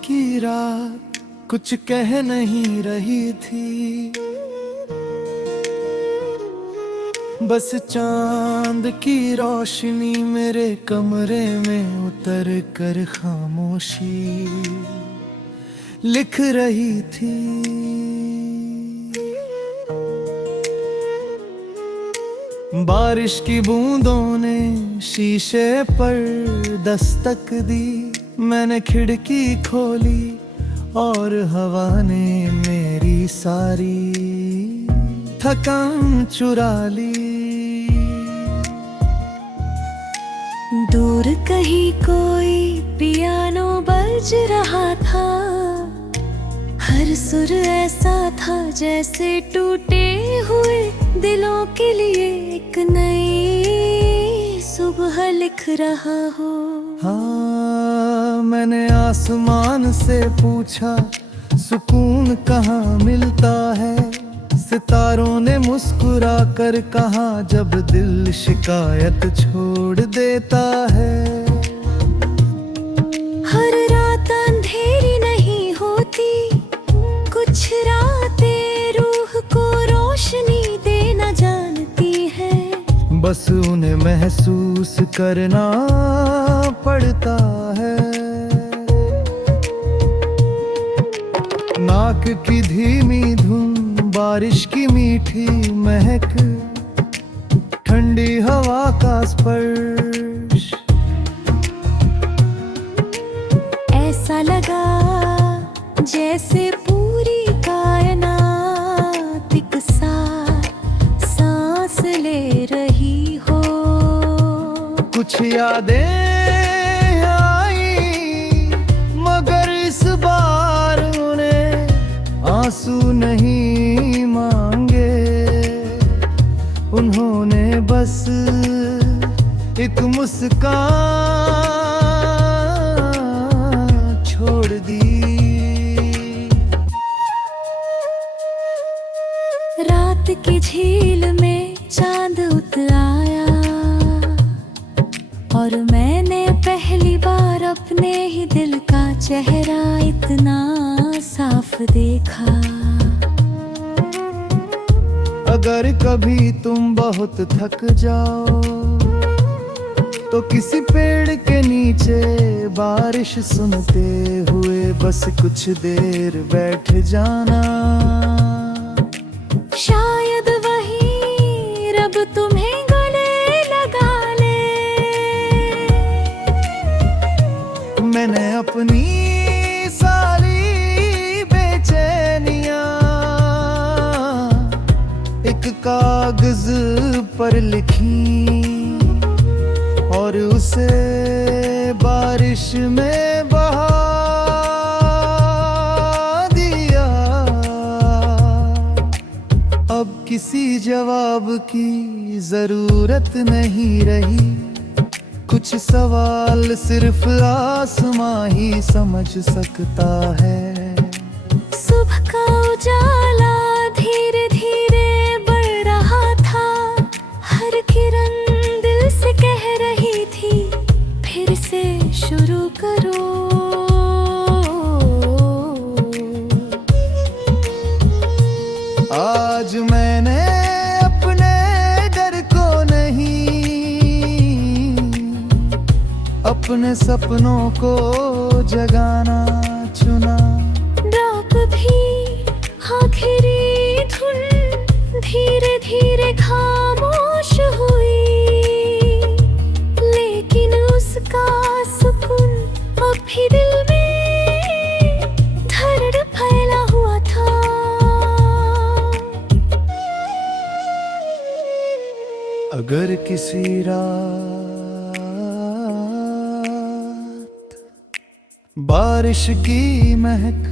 की रात कुछ कह नहीं रही थी, बस चांद की रोशनी मेरे कमरे में उतर कर खामोशी लिख रही थी। बारिश की बूंदों ने शीशे पर दस्तक दी, मैंने खिड़की खोली और हवा ने मेरी सारी थकान चुरा ली। दूर कहीं कोई पियानो बज रहा था, हर सुर ऐसा था जैसे टूटे हुए दिलों के लिए एक नई सुबह लिख रहा हो। हाँ, मैंने आसमान से पूछा सुकून कहाँ मिलता है, सितारों ने मुस्कुरा कर कहा जब दिल शिकायत छोड़ देता है। हर रात अंधेरी नहीं होती, कुछ रातें रूह को रोशनी देना जानती है, बस उन्हें महसूस करना पड़ता है। नाक की धीमी धुन, बारिश की मीठी महक, ठंडी हवा का स्पर्श, ऐसा लगा जैसे पूरी कायनात एक साथ सांस ले रही हो। कुछ यादें आई मगर इस बार उन्हें आंसू नहीं मांगे, उन्होंने बस एक मुस्कान छोड़ दी। रात की झील में चांद उतर आया और मैंने पहली बार अपने ही दिल का चेहरा इतना साफ देखा। अगर कभी तुम बहुत थक जाओ तो किसी पेड़ के नीचे बारिश सुनते हुए बस कुछ देर बैठ जाना, शायद वही रब तुम्हें गले लगा ले। मैंने अपनी सारी बेचैनियां एक कागज पर लिखी और उसे बारिश में बहा दिया। अब किसी जवाब की जरूरत नहीं रही, कुछ सवाल सिर्फ आसमां ही समझ सकता है। सुबह का उजाला धीरे धीरे बढ़ रहा था, हर किरण दिल से कह रही थी फिर से शुरू करो। आज मैंने अपने डर को नहीं, अपने सपनों को जगाना चुना। रात भी आखिरी धुन धीरे धीरे खामोश हुई, लेकिन उसका सुकून अब भी दिल में धड़क फैला हुआ था। अगर किसी रात बारिश की महक,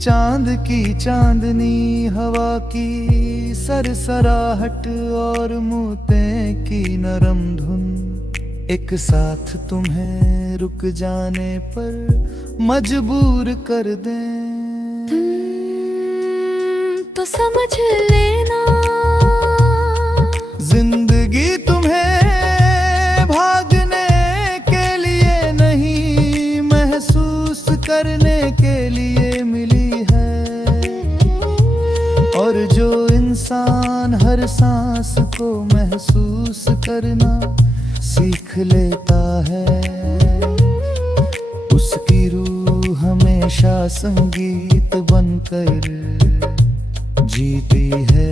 चांद की चांदनी, हवा की सरसराहट और मोते की नरम धुन एक साथ तुम्हें रुक जाने पर मजबूर कर दें, तो समझ लेना जिंदगी तुम्हें भागने के लिए नहीं, महसूस कर समझने के लिए मिली है। और जो इंसान हर सांस को महसूस करना सीख लेता है, उसकी रूह हमेशा संगीत बनकर जीती है।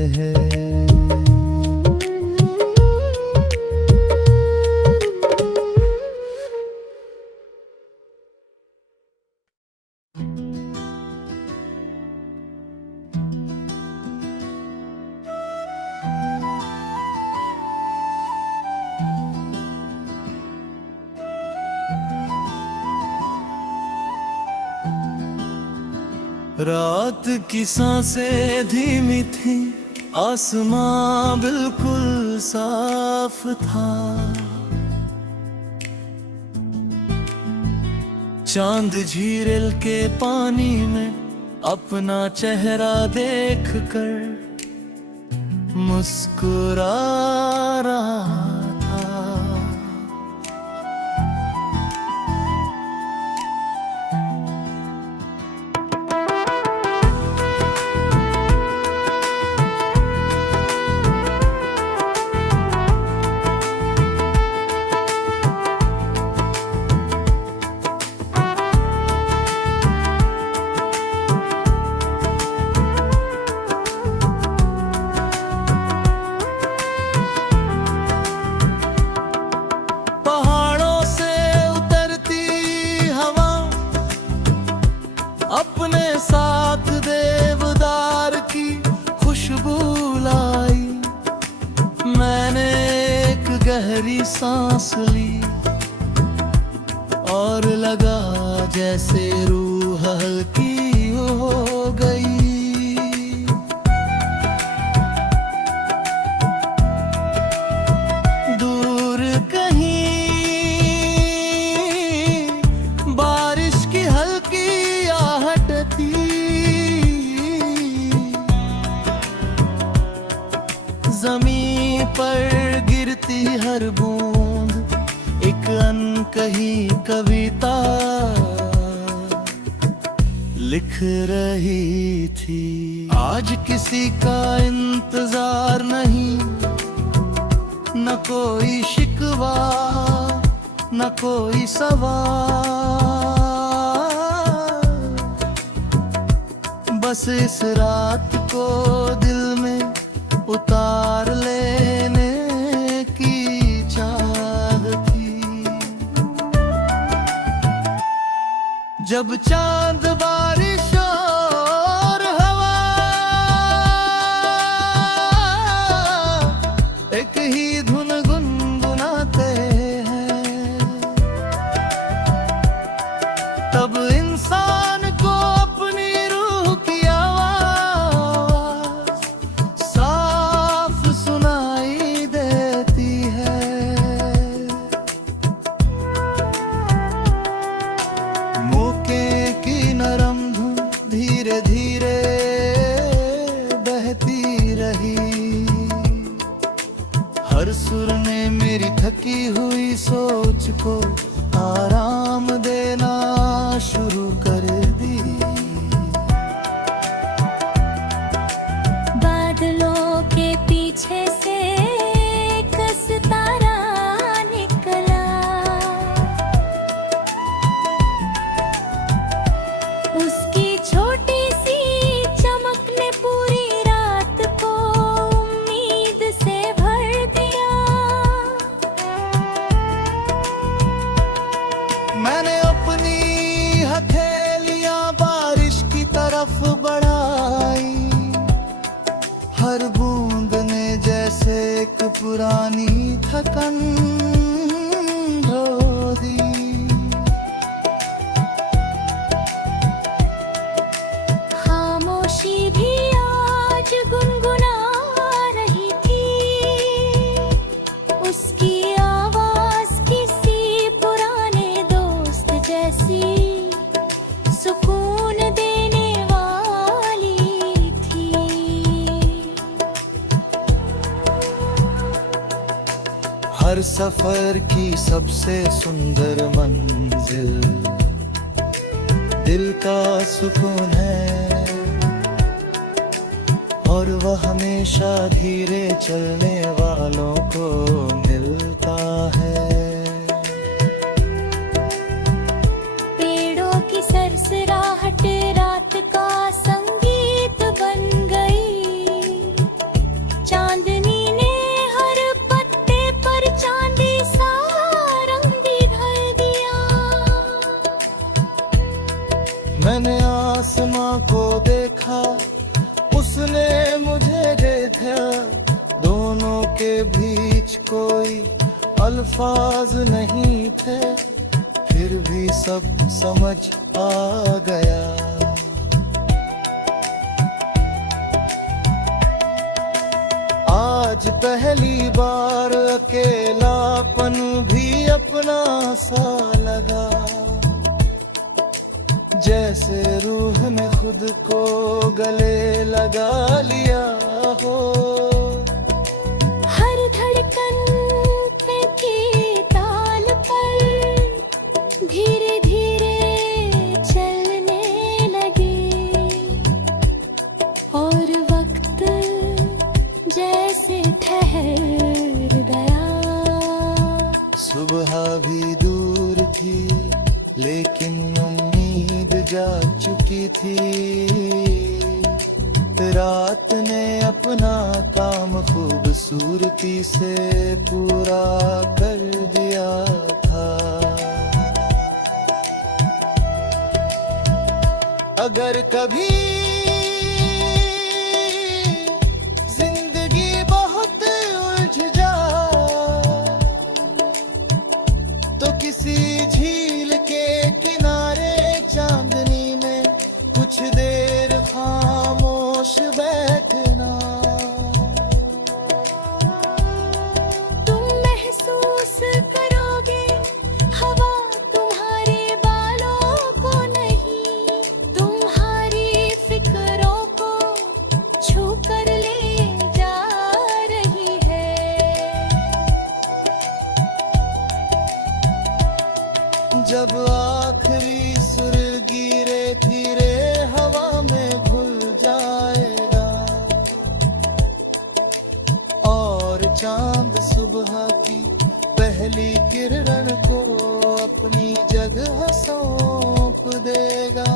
रात की सांसें धीमी थी, आसमां बिल्कुल साफ था। चांद झील के पानी में अपना चेहरा देखकर मुस्कुरा रहा था। अपने साथ देवदार की खुशबू लाई। मैंने एक गहरी सांस ली और लगा जैसे रूह हल्की हो गई। दूर कहीं बारिश की हल्की ज़मीं पर गिरती हर बूंद एक अनकही कविता लिख रही थी। आज किसी का इंतजार नहीं, न कोई शिकवा न कोई सवाल। बस इस रात को दिल में उतार लेने की चाह थी। जब चांद बारिश और हवा एक ही धुन गुनगुनाते हैं, तब इंसान को अपनी रूह की आवाज साफ सुनाई देती है। मौके की नरम धुन धीरे धीरे बहती रही। हर सुर ने मेरी थकी हुई सोच को आराम देना शुरू कर दी। बादलों के पीछे से एक सितारा निकला, उसकी छोटी सी चमक ने पूरी रात को उम्मीद से भर दिया। मैंने अपनी हथेलियां बारिश की तरफ बढ़ाई। हर बूंद ने जैसे एक पुरानी थकन धो दी। खामोशी भी आज गुनगुना रही थी, उसकी आवाज किसी पुराने दोस्त जैसी सुकून देने वाली थी। हर सफर की सबसे सुंदर मंजिल दिल का सुकून है, और वह हमेशा धीरे चलने वालों को मिलता है। पेड़ों की सरसराहट रात का संगीत बन गई। चांदनी ने हर पत्ते पर चांदी सा रंग बिखेर दिया। मैंने आसमां को देखा, उसने मुझे देखा, दोनों के बीच कोई अल्फाज नहीं थे, फिर भी सब समझ आ गया। आज पहली बार अकेलापन भी अपना सा लगा, जैसे रूह ने खुद को गले लगा लिया हो। हर धड़कन पे की ताल पर धीरे धीरे चलने लगी, और वक्त जैसे ठहर गया। सुबह भी दूर थी, लेकिन उम्मीद जाग चुकी थी। रात ने अपना काम खूबसूरती से पूरा कर दिया था। अगर कभी जिंदगी बहुत उलझ जाए, तो किसी झील के किनारे चांदनी में कुछ देर खामोश बैठना। तुम महसूस करोगे हवा तुम्हारे बालों को नहीं, तुम्हारी फिक्रों को छू कर ले जा रही है। जब आखिरी सुर गिरे धीरे हवा में घुल जाएगा, और चांद सुबह की पहली किरण को अपनी जगह सौंप देगा,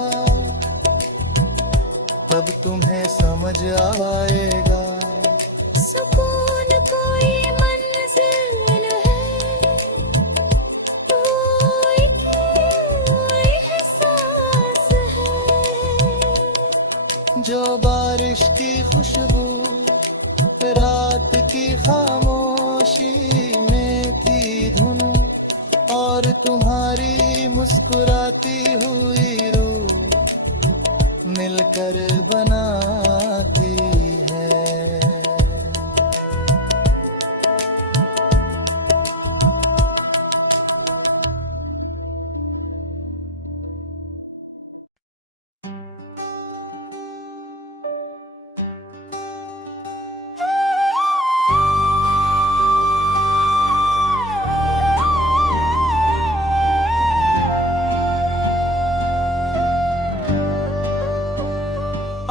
तब तुम्हें समझ आएगा सुकून कोई मंजिल है, वो एक एहसास है। जो बारिश की खुशबू रात की खामोशी में की धुन, और तुम्हारी मुस्कुराती हुई रूह मिलकर बनाती है।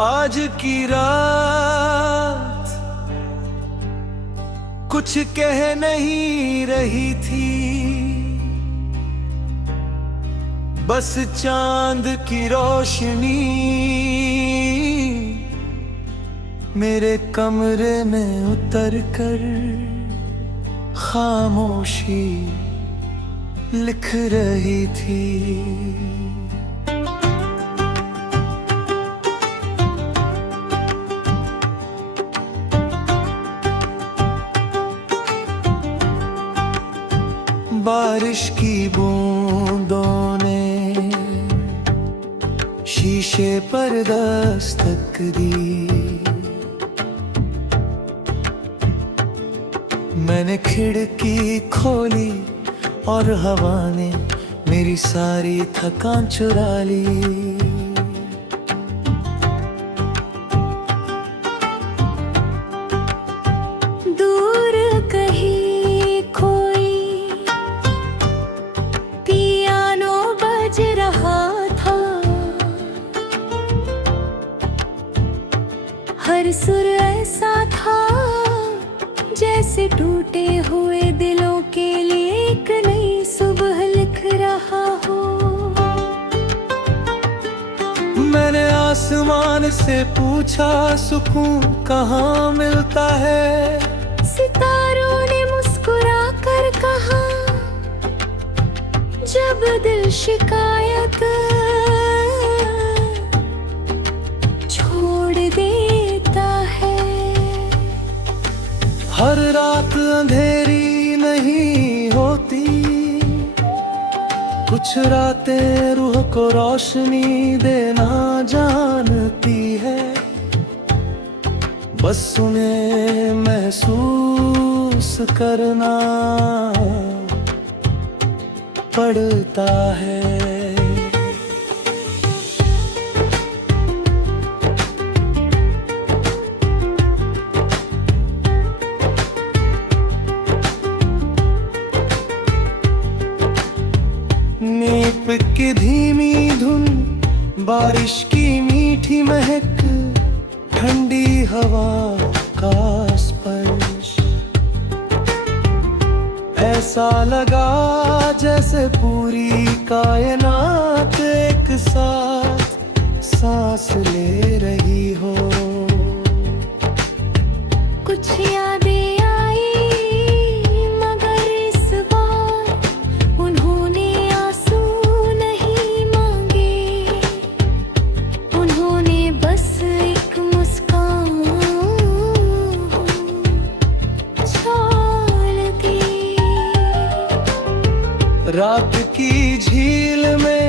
आज की रात कुछ कह नहीं रही थी, बस चांद की रोशनी मेरे कमरे में उतर कर खामोशी लिख रही थी। बारिश की बूंदों ने शीशे पर दस्तक दी, मैंने खिड़की खोली और हवा ने मेरी सारी थकान चुरा ली। हर सुर ऐसा था जैसे टूटे हुए दिलों के लिए एक नई सुबह लिख रहा हो। मैंने आसमान से पूछा सुकून कहाँ मिलता है। सितारों ने मुस्कुरा कर कहा, जब दिल शिकायत छोड़ देता है। हर रात अंधेरी नहीं होती, कुछ रातें रूह को रोशनी देना जानती है। बस उन्हें महसूस करना पड़ता है। नीप की धीमी धुन, बारिश की मीठी महक, ठंडी हवा का स्पर्श, ऐसा लगा जैसे पूरी कायनात एक साथ सांस ले रही हो। कुछ यादें आई मगर इस बार उन्होंने आंसू नहीं मांगे। उन्होंने बस एक मुस्कान छोड़ दी। रात की झील में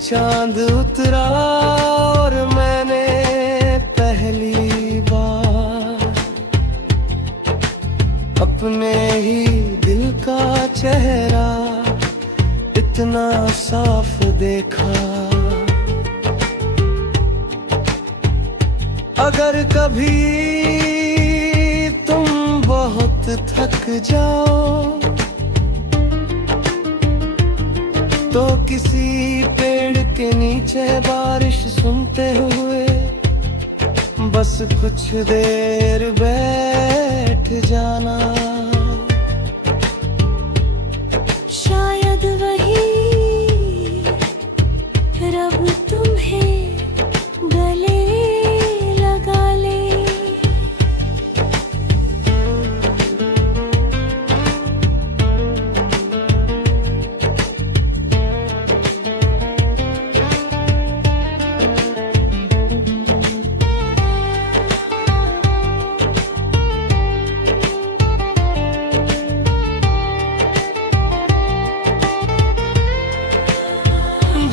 चांद उतरा और मैंने पहली बार अपने ही दिल का चेहरा इतना साफ देखा। अगर कभी तुम बहुत थक जाओ तो किसी पेड़ के नीचे बारिश सुनते हुए बस कुछ देर बैठ जाना। शायद वही रब तुम्हें गले लगा ले।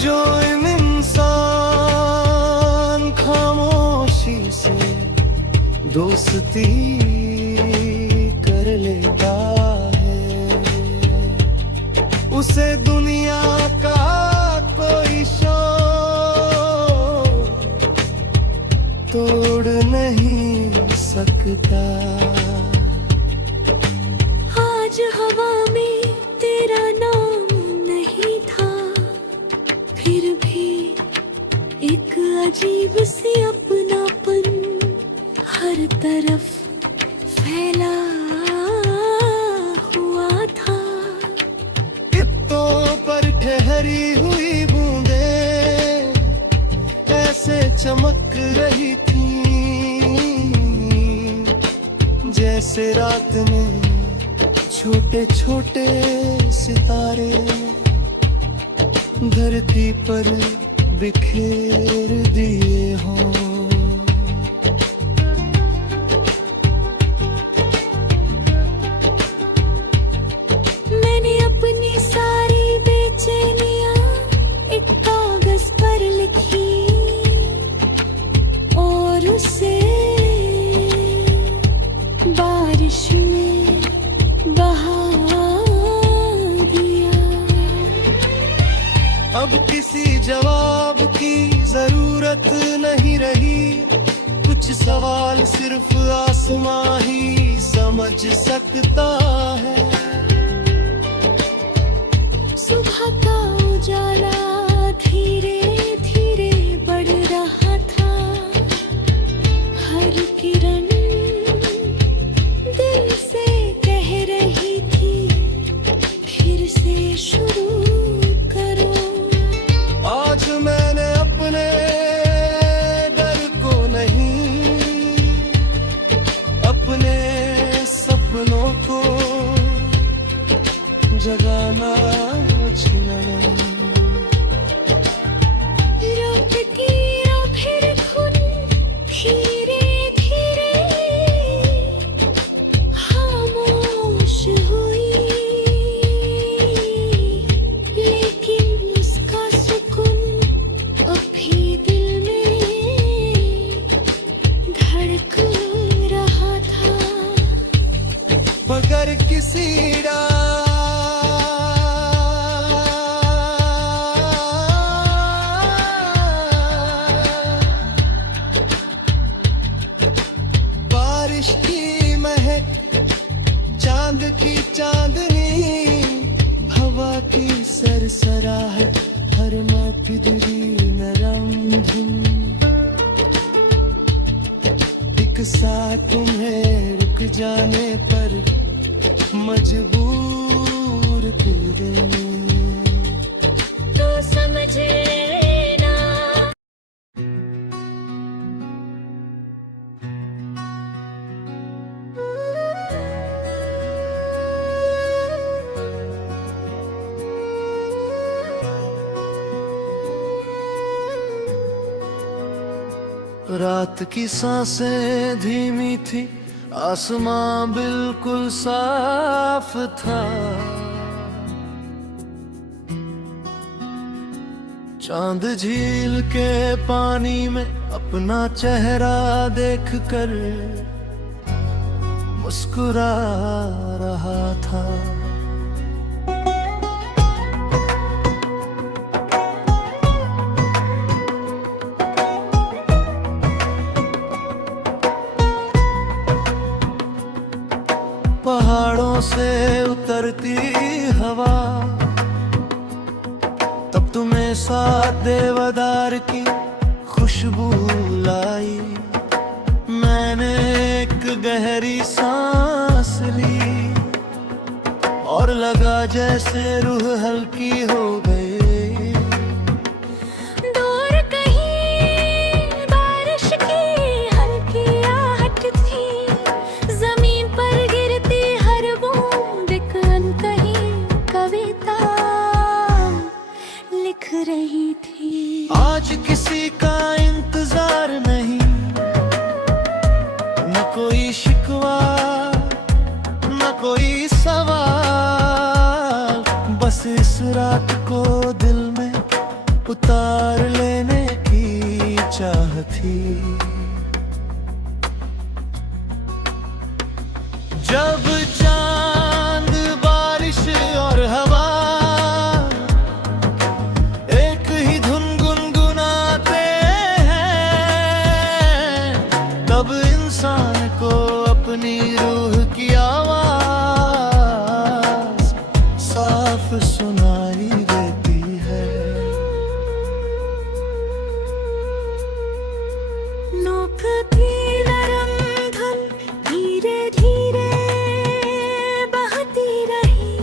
जो इन इंसान खामोशी से दोस्ती कर लेता है, उसे दुनिया का कोई शोर तोड़ नहीं सकता। आज हवा में तेरा नाम नहीं था, फिर भी एक अजीब सी अपनापन हर तरफ फैला हुआ था। इत्तों पर ठहरी हुई बूंदें ऐसे चमक रही थी जैसे रात में छोटे छोटे सितारे धरती पर बिखेर दिए हों। मैंने अपनी सारी बेचैनियां एक कागज पर लिखी और उसे बारिश में बहा दिया। अब किसी जवाब की जरूरत नहीं रही, कुछ सवाल सिर्फ आसमां ही समझ सकता है। सुबह का उजाला धीरे धीरे बढ़ रहा था, हर सीढ़ा। बारिश की महक, चांद की चांदनी, हवा की सरसराहट, हर फिदरी नरम धुन, एक साथ तुम्हें रुक जाने पर मजबूर कर देंगे। तो समझ लेना। रात की सांसें धीमी थी, आसमां बिल्कुल साफ था। चांद झील के पानी में अपना चेहरा देखकर मुस्कुरा रहा था। पहाड़ों से उतरती हवा तब तुम्हें साथ देवदार की खुशबू लाई। मैंने एक गहरी सांस ली और लगा जैसे रूह हल्की हो गई। दूर कहीं बारिश की हल्की आहट थी, जमीन पर गिरती हर बूंद एक अनकही कविता लिख रही थी। आज किसी का इंतजार नहीं, न कोई शिकवा न कोई सवाल, बस इस रात को दिल में उतार लेने की चाह थी। जब चांद बारिश और हवा एक ही धुन गुनगुनाते हैं, तब इंसान को अपनी रूह की आवाज साफ सुनाई देती है। नोक की नरम धुन धीरे धीरे बहती रही,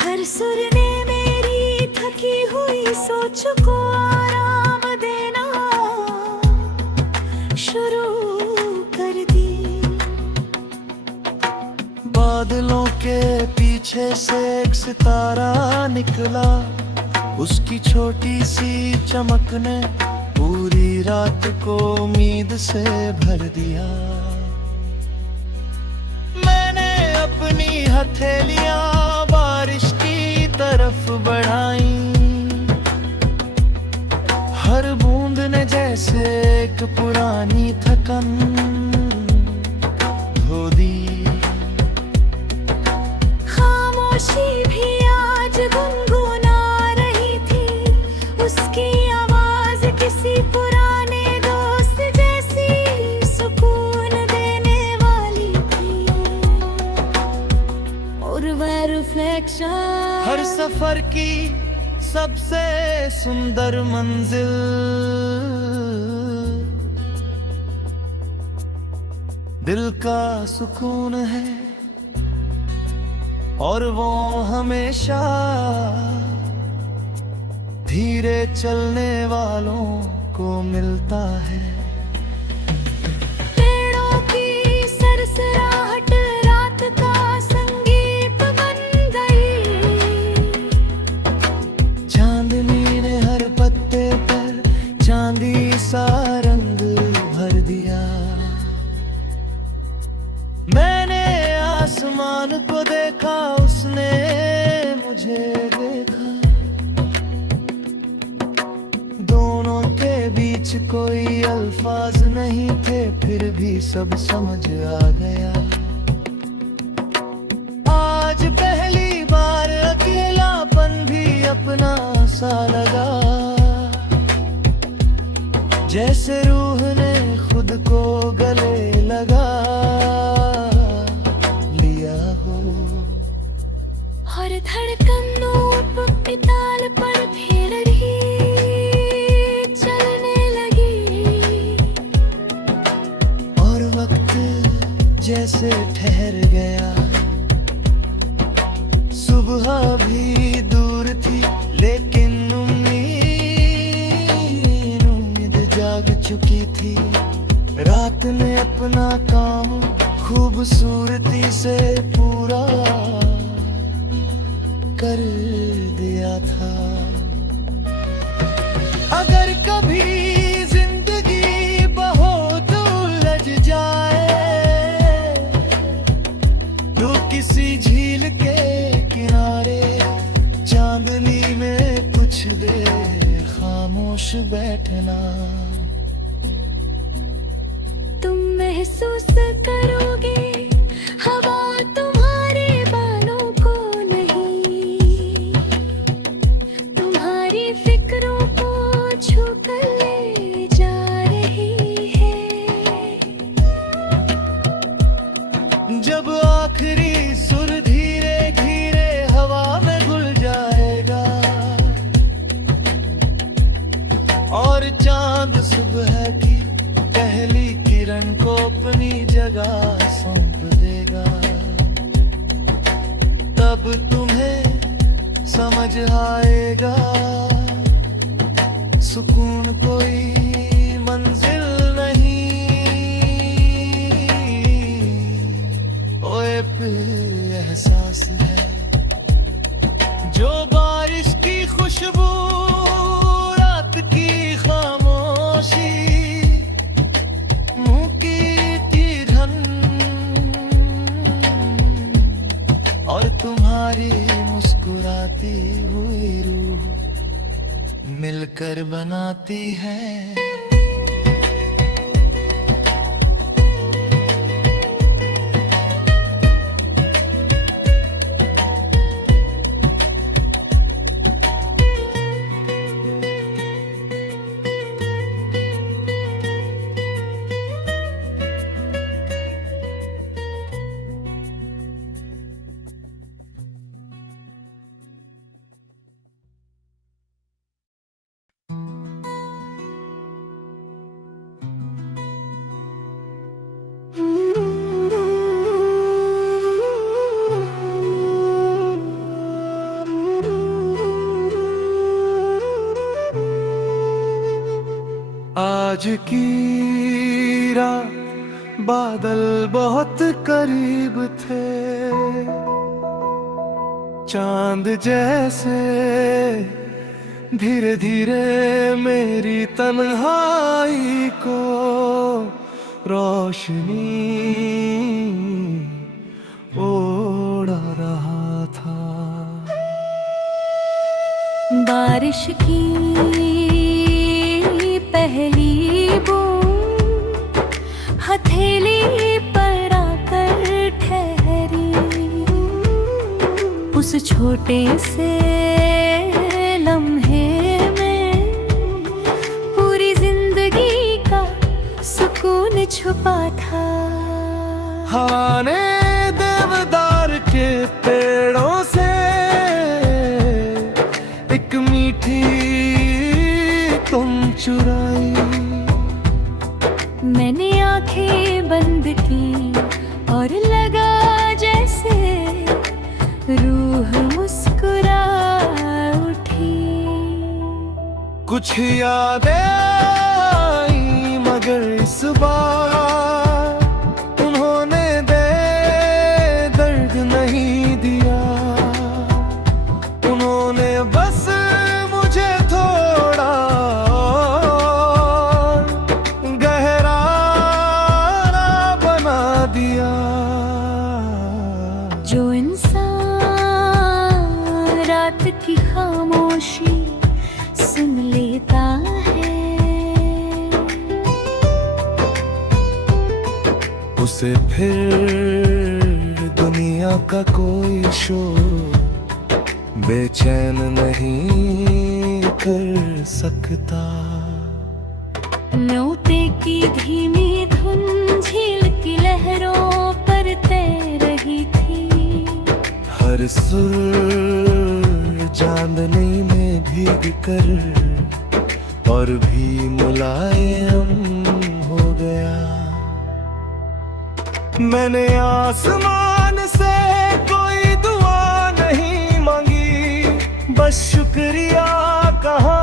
हर सुर ने मेरी थकी हुई सोच को आराम देना शुरू कर दी। बादलों के पीछे से एक सितारा निकला, उसकी छोटी सी चमक ने पूरी रात को उम्मीद से भर दिया। मैंने अपनी हथेलियां बारिश की तरफ बढ़ाई, हर बूंद ने जैसे एक पुरानी थकन धो दी। खामोशी भी आज गुनगुना रही थी, उसकी आवाज किसी पुराने दोस्त जैसी सुकून देने वाली थी। और वह रिफ्लेक्शन हर सफर की सबसे सुंदर मंजिल, दिल का सुकून है और वो हमेशा धीरे चलने वालों को मिलता है। पेड़ों की सरसराहट रात का संगीत बन गई, चांदनी ने हर पत्ते पर चांदी सा रंग भर दिया। मैंने आसमान को देखा, उसने मुझे देखा, दोनों के बीच बीच कोई अल्फाज नहीं थे, फिर भी सब समझ आ गया। आज पहली बार अकेलापन भी अपना सा लगा, जैसे रूह ने खुद को गले लगा लिया हो। और धड़कनों पे ताल पर फिर भी चलने लगी, और वक्त जैसे ठहर गया। सुबह भी दूर थी लेकिन उम्मीद जाग चुकी थी। रात ने अपना काम खूबसूरती से पूरा कर दिया था। अगर कभी जिंदगी बहुत उलझ जाए तो किसी झील के किनारे चांदनी में कुछ देर खामोश बैठना। तुम महसूस करोगे हवा तुम्हारे बालों को नहीं, तुम्हारी फिक्रों को छू कर ले जा रही है। जब आखिरी सुर धीरे धीरे हवा में घुल जाएगा और चांद सुबह की पहली किरण को अपनी जगह सौंप देगा, तब तुम्हें समझ आएगा सुकून कोई मंजिल नहीं, ओए फिर एहसास है जो बारिश की खुशबू, रात की खामोशी, मुंह की धन और तुम्हारी मुस्कुराती हुई रूह मिलकर बनाती है। आज की रात बादल बहुत करीब थे, चांद जैसे धीरे धीरे मेरी तन्हाई को रोशनी ओढ़ा रहा था। बारिश की पहली बूंद हथेली पर आकर ठहरी, उस छोटे से लम्हे में पूरी जिंदगी का सुकून छुपा था। हवा ने देवदार के पेड़ों से एक मीठी तुम चुराई, मैंने आंखें बंद की और लगा जैसे रूह मुस्कुरा उठी। कुछ यादें आई मगर इस बार उन्होंने दर्द नहीं दिया, उन्होंने बस मुझे थोड़ा गहरा बना दिया। जो इंसान रात की खामोशी सुन लेता है, से फिर दुनिया का कोई शोर बेचैन नहीं कर सकता। नोटे की धीमी धुन झील की लहरों पर तैर रही थी। हर सुर चांदनी में भीग कर और भी मुलायम हो गया। मैंने आसमान से कोई दुआ नहीं मांगी, बस शुक्रिया कहा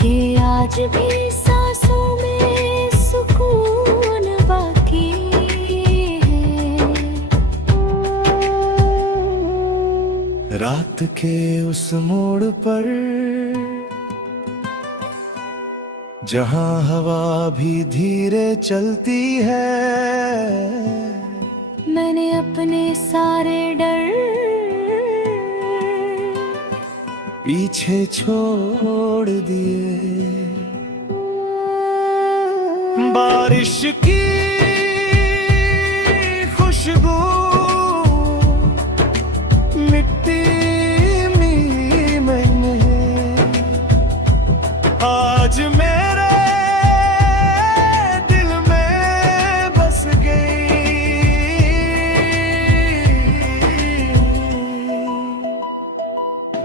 कि आज भी सांसों में सुकून बाकी है। रात के उस मोड़ पर जहां हवा भी धीरे चलती है, मैंने अपने सारे डर पीछे छोड़ दिए। बारिश की खुशबू मिट्टी में आज मेरे दिल में बस गई।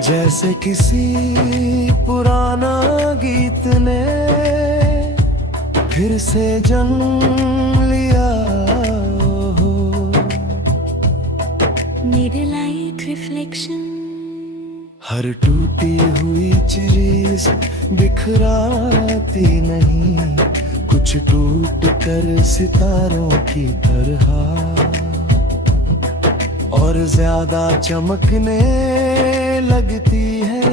जैसे किसी पुराना गीत ने फिर से जन्म लिया हो। मेरे लाइट रिफ्लेक्शन हर टूटी हुई चीज बिखराती नहीं, कुछ टूट कर सितारों की तरह और ज्यादा चमकने लगती है।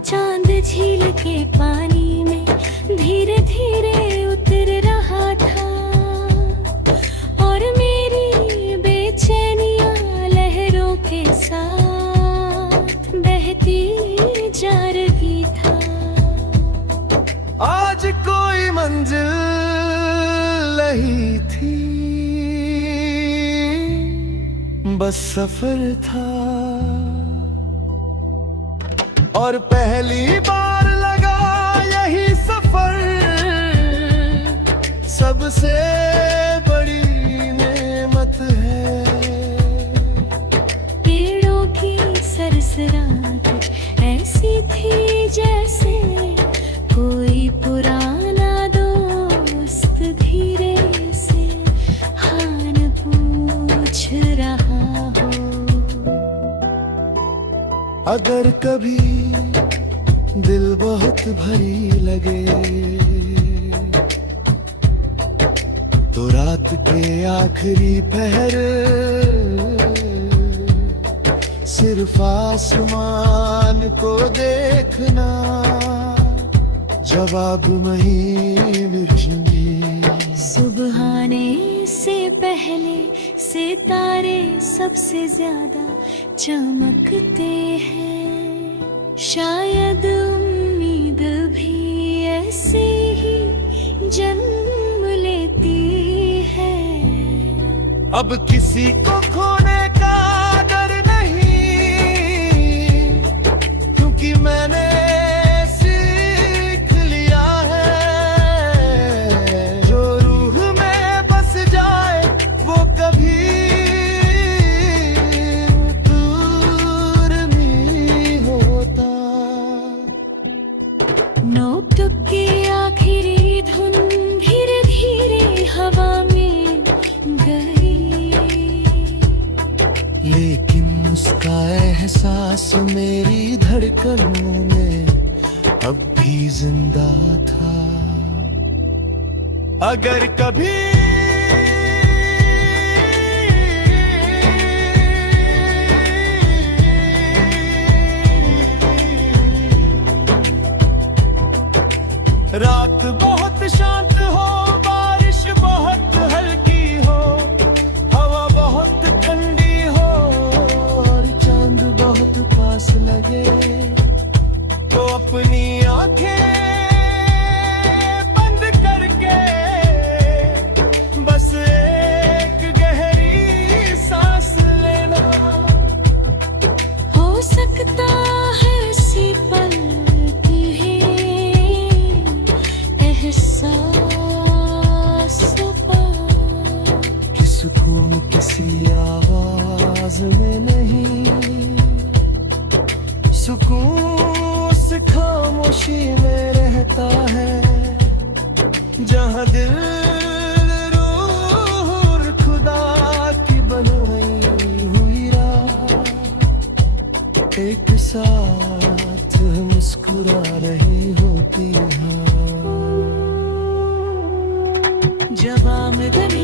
चांद झील के पानी में धीरे धीरे उतर रहा था और मेरी बेचैनियां लहरों के साथ बहती जा रही था। आज कोई मंजिल नहीं थी, बस सफर था और पहली बार लगा यही सफर सबसे बड़ी नेमत है। पेड़ों की सरसराहट ऐसी थी जैसे कोई पुराना दोस्त धीरे से हाल पूछ रहा हो। अगर कभी दिल बहुत भारी लगे तो रात के आखिरी पहर सिर्फ आसमान को देखना, जवाब नहीं मिलेंगे। सुबहाने से पहले सितारे सबसे ज्यादा चमकते हैं। शायद उम्मीद भी ऐसे ही जन्म लेती है। अब किसी को खोने का डर नहीं, क्योंकि मैंने सीख लिया है जो रूह में बस जाए वो कभी दूर नहीं होता। नोकटोक की आखिरी धुन धीरे धीरे हवा में गई, लेकिन उसका एहसास मेरी धड़कनों में अब भी जिंदा था। अगर कभी रात बहुत शांत हो, बारिश बहुत हल्की हो, हवा बहुत ठंडी हो और चांद बहुत पास लगे, सुकून किसी आवाज में नहीं, सुकून उस खामोशी में रहता है जहाँ दिल रूह और खुदा की बनाई हुई राह एक साथ मुस्कुरा रही होती है। जब आमदनी